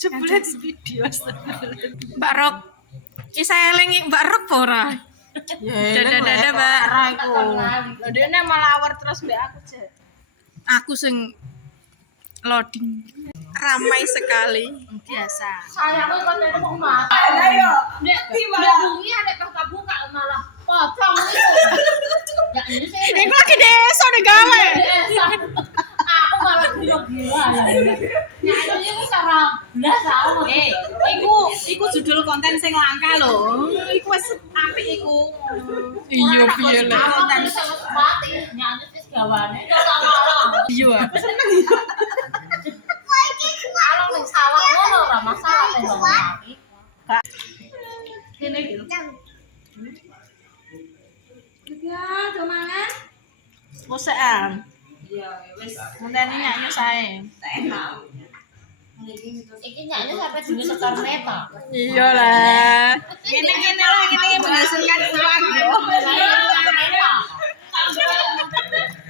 Jebule video Mbak Rok. Isa eling Mbak Rok ora? Ya, dadah Mbak. Dene malah awar terus mbek aku, Cek. Aku sing loading. Ramai sekali. Biasa. Sayangnya konten mau mati. Ayo. Nek bunyi ada pas buka malah pocong itu. Ya ini saya. Iku lagi desa nek gawe. Aku malah gila-gila. Nyanyi itu sarang. Blas aku. Iku judul konten sing langka lho. Iku wis apik iku. Iya piye lho. Konten sing mati. Nyanyi wis gawane kok salah. Iya. Kalau ning salah ngono ora masalah nek mati. Kene iki. Ya, do mangan. Mosekan. Iya, wis. Ngenteni nyanyi sae. Iki nyanyi sampai dulu setor meta. Iya lah. Kene lah kene menghasilkan uang.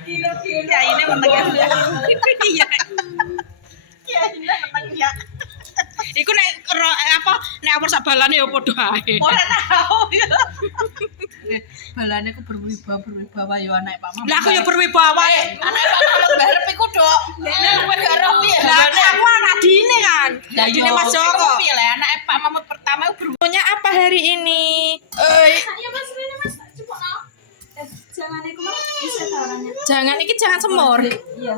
Ya ini menengah. Iya. Ya ini meneng ya. Iku nek apa nek awur sak balane ya padha ae. Ora tahu. Balane ku berwibawa ya anak Pak Mam. Lah aku ya berwibawa. Anak Pak Mam barep iku, Dok. Dene luwih gak piye. Lah aku anak dine kan. Lah Dine Mas Joko. Piye lah anak Pak Mam pertama Punya apa hari ini? Ya Mas, ini Mas, coba no. Jangan iku Mas, bisa tawarannya. Jangan iki jangan semur. Iya.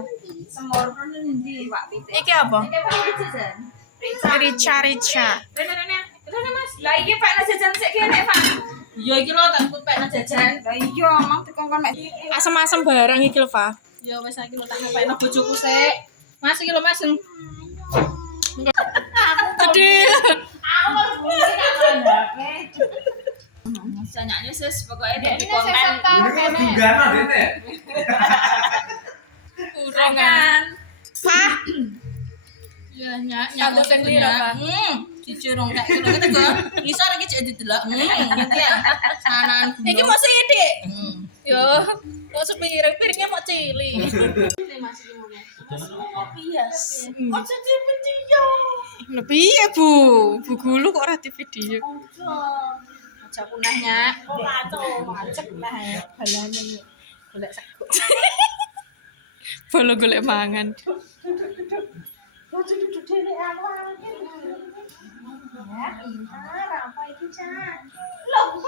Semur kan ndi, Pak Pitik. Iki apa? Iki Pak jajan. Rica. Rene Mas. Lah iki Pak jajan sik kene, Pak. ya iki lho tak pekno jajan. Lah iya, mang dikongkon mek. Asem-asem barang iki lho, Fa. Ya wis iki lho tak ngepekno bojoku sik. Mas iki lho Mas. Adil. Aku baru bunyi nak kandape. Sanyaknya sis pokoknya Ini di konten. konten. Dunggana dene. Urangan. Fa. Ya nyak Satu sendiri, Pak. Jujur dong tak kira kita go. Ngisor iki jek didelok. Gitu ya. Sanan. Iki mau sithik. Yo, mau sepiring-piringnya mau cilik. Ojo di video. Lah piye, Bu? Bu Gulu kok ora di video. Aja punahnya. Macet nah ya. Balane golek sego. Bolo golek mangan. Ojo duduk dene aku angin. Ya, pintar apa iki, Cak? Loh.